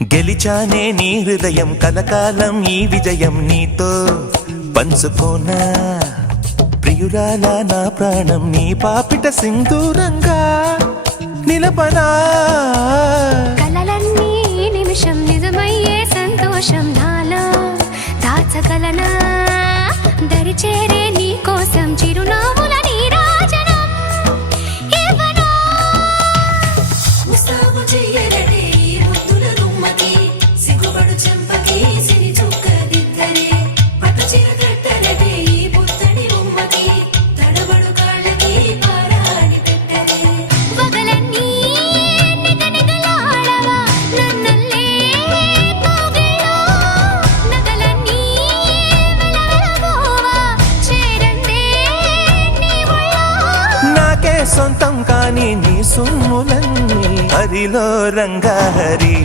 గెలిచానే నీ హృదయం కలకాలం ఈ విజయం నీతో పంచుకోనా ప్రియురాలా నా ప్రాణం నీ పాపిట సింధూరంగా నిలపనా కలలన్నీ నిమిషం నిజమయ్యే సంతోషం నాలో దాచగలనా దరిచేరే నీ కోసం చిరునవ్వుల నీరాజనం ఇవ్వనా ముస్తాబు చెయ్యలడే ఈ ముద్దుల గుమ్మకి సిగ్గుపడు చెంపకి సిరి చుక్కదిద్దరే పట్టు చీర కట్టలడే ఈ పుత్తడి బొమ్మకి తడబడు కాళ్ళకి పారాని పెట్టరే వగలన్నీ నిగనిగలాడవా నన్నల్లే కోగిలో నగలన్నీ వెలవెలబోవా చేరందే నీ ఒళ్ళో నాకే సొంతం కాని నీ సొమ్ములన్నీ హరిలో రంగా హరి